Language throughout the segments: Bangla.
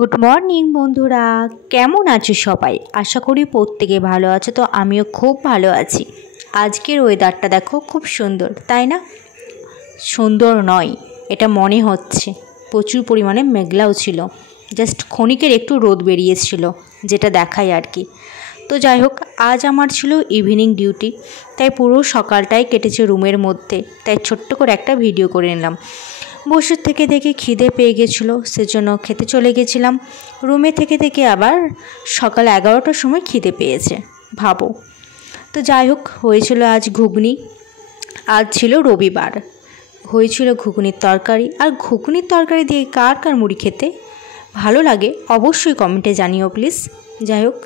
গুড মর্নিং বন্ধুরা, কেমন আছো সবাই? আশা করি প্রত্যেকে ভালো আছে। তো আমিও খুব ভালো আছি। আজকের ওয়েদারটা দেখো, খুব সুন্দর, তাই না? সুন্দর নয়, এটা মনে হচ্ছে। প্রচুর পরিমাণে মেঘলাও ছিল, জাস্ট ক্ষণিকের একটু রোদ বেরিয়েছিল, যেটা দেখায় আর কি। তো যাই হোক, আজ আমার ছিল ইভিনিং ডিউটি, তাই পুরো সকালটাই কেটেছে রুমের মধ্যে। তাই ছোট্ট করে একটা ভিডিও করে নিলাম। বসে থেকে থেকে খিদে পেয়ে গেছিলো, সেজন্য খেতে চলে গেছিলাম। রুমে থেকে থেকে আবার সকাল 11টার সময় খিদে পেয়েছে, ভাবো। তো যাই হোক, হয়েছিল আজ ঘুগনি। আজ ছিল রবিবার, হয়েছিল ঘুগনির তরকারি। আর ঘুগনির তরকারি দিয়ে কার কার মুড়ি খেতে ভালো লাগে অবশ্যই কমেন্টে জানিও প্লিজ। যাই হোক,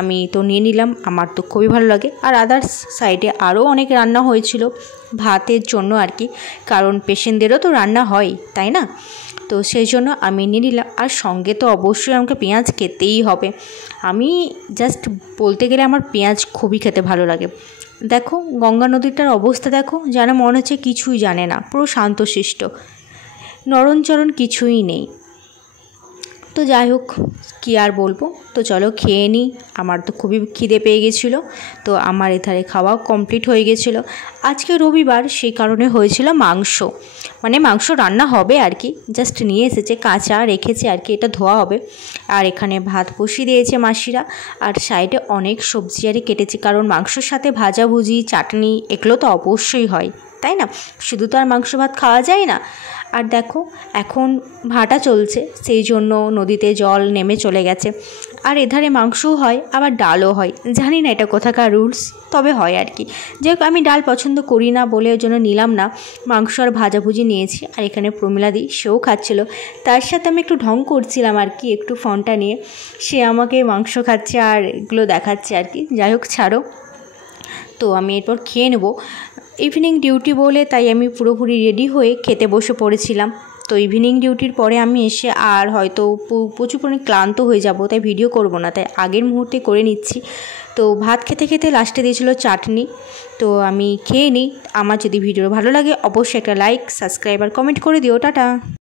আমি তো নিয়ে নিলাম, আমার তো খুবই ভালো লাগে। আর আদার্স সাইডে আরও অনেক রান্না হয়েছিল ভাতের জন্য আর কি, কারণ পেশেন্টদেরও তো রান্না হয়, তাই না? তো সেই জন্য আমি নিয়ে নিলাম। আর সঙ্গে তো অবশ্যই আমাকে পেঁয়াজ খেতেই হবে। আমি জাস্ট বলতে গেলে আমার পেঁয়াজ খুবই খেতে ভালো লাগে। দেখো গঙ্গা নদীটার অবস্থা দেখো, যেন মনে হচ্ছে কিছুই জানে না, পুরো শান্তশিষ্ট, নরণচরণ কিছুই নেই। তো যাই হোক, কী আর বলবো। তো চলো খেয়ে নিই, আমার তো খুবই খিদে পেয়ে গেছিলো। তো আমার এধারে খাওয়া কমপ্লিট হয়ে গেছিলো। আজকে রবিবার, সেই কারণে হয়েছিল মাংস, মানে মাংস রান্না হবে আর কি। জাস্ট নিয়ে এসেছে, কাঁচা রেখেছে আর কি, এটা ধোয়া হবে। আর এখানে ভাত বসিয়ে দিয়েছে মাসিরা। আর সাইডে অনেক সবজি আরই কেটেছে, কারণ মাংসর সাথে ভাজাভুজি, চাটনি এগুলো তো অবশ্যই হয়, তাই না? শুধু তো আর মাংস ভাত খাওয়া যায় না। আর দেখো, এখন ভাটা চলছে, সেই জন্য নদীতে জল নেমে চলে গেছে। আর এধারে মাংসও হয়, আবার ডালও হয়। জানি না এটা কোথাকার রুলস, তবে হয় আর কি। যাই হোক, আমি ডাল পছন্দ করি না বলে ওই জন্য নিলাম না, মাংস আর ভাজাভুজি নিয়েছি। আর এখানে প্রমিলাদি, সেও খাচ্ছিল। তার সাথে আমি একটু ঢং করছিলাম আর কি, একটু ফোনটা নিয়ে। সে আমাকে মাংস খাচ্ছে আর এগুলো দেখাচ্ছে আর কি। যাই হোক, ছাড়ো। তো আমি এরপর খেয়ে নেবো। ইভিনিং ডিউটি বলে তাই আমি পুরোপুরি রেডি হয়ে খেতে বসে পড়েছিলাম। তো ইভিনিং ডিউটির পরে আমি এসে আর হয়তো প্রচুর পরিমাণে ক্লান্ত হয়ে যাব, তাই ভিডিও করব না, তাই আগের মুহূর্তে করে নিচ্ছি। তো ভাত খেতে খেতে লাস্টে দিয়েছিল চাটনি। তো আমি খেয়ে নিই। আমার যদি ভিডিও ভালো লাগে অবশ্যই একটা লাইক, সাবস্ক্রাইব আর কমেন্ট করে দিও। টাটা।